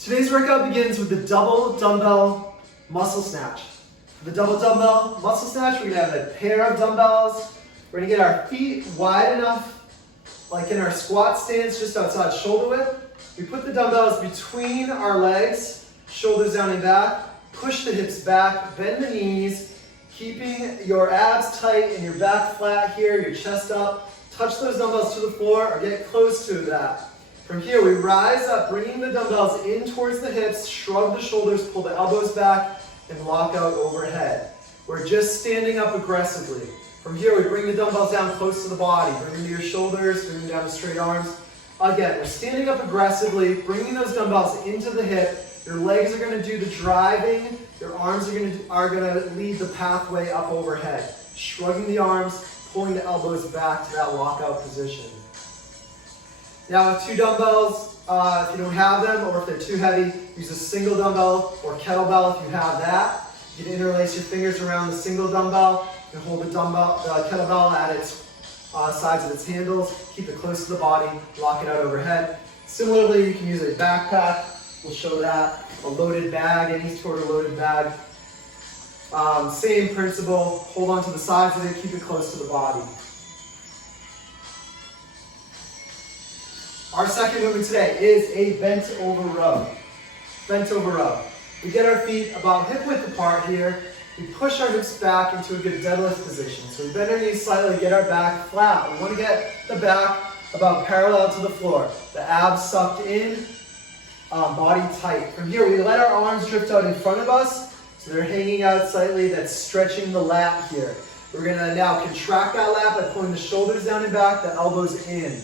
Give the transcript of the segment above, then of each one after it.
Today's workout begins with the double dumbbell muscle snatch. For the double dumbbell muscle snatch, we're gonna have a pair of dumbbells. We're gonna get our feet wide enough, like in our squat stance, just outside shoulder width. We put the dumbbells between our legs, shoulders down and back, push the hips back, bend the knees, keeping your abs tight and your back flat here, your chest up. Touch those dumbbells to the floor or get close to that. From here, we rise up, bringing the dumbbells in towards the hips, shrug the shoulders, pull the elbows back, and lock out overhead. We're just standing up aggressively. From here, we bring the dumbbells down close to the body. Bring them to your shoulders, bring them down to straight arms. Again, we're standing up aggressively, bringing those dumbbells into the hip. Your legs are going to do the driving. Your arms are going to lead the pathway up overhead. Shrugging the arms, pulling the elbows back to that lockout position. Now with two dumbbells, if you don't have them or if they're too heavy, use a single dumbbell or kettlebell if you have that. You can interlace your fingers around the single dumbbell and hold the kettlebell at its sides of its handles. Keep it close to the body, lock it out overhead. Similarly, you can use a backpack. We'll show that. A loaded bag, any sort of loaded bag. Same principle, hold on to the sides of it, keep it close to the body. Our second movement today is a bent over row. Bent over row. We get our feet about hip width apart here. We push our hips back into a good deadlift position. So we bend our knees slightly, get our back flat. We want to get the back about parallel to the floor. The abs sucked in, body tight. From here, we let our arms drift out in front of us. So they're hanging out slightly. That's stretching the lat here. We're going to now contract that lat by pulling the shoulders down and back, the elbows in.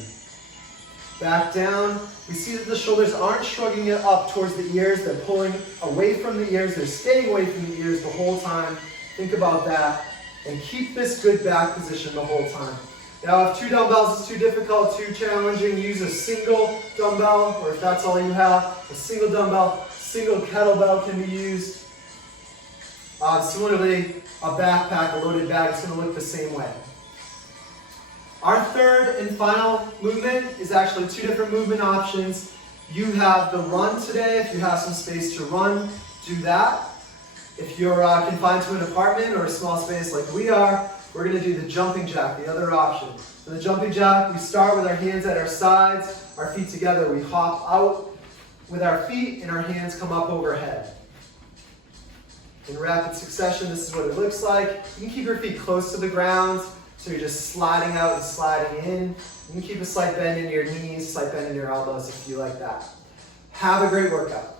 Back down. We see that the shoulders aren't shrugging it up towards the ears. They're pulling away from the ears. They're staying away from the ears the whole time. Think about that. And keep this good back position the whole time. Now, if two dumbbells is too difficult, too challenging, use a single dumbbell, or if that's all you have, a single dumbbell, single kettlebell can be used. Similarly, a backpack, a loaded bag, is going to look the same way. Our third and final movement is actually two different movement options. You have the run today. If you have some space to run, do that. If you're confined to an apartment or a small space like we are, we're going to do the jumping jack, the other option. For the jumping jack, we start with our hands at our sides, our feet together. We hop out with our feet and our hands come up overhead. In rapid succession, this is what it looks like. You can keep your feet close to the ground, so you're just sliding out and sliding in. You can keep a slight bend in your knees, slight bend in your elbows if you like that. Have a great workout.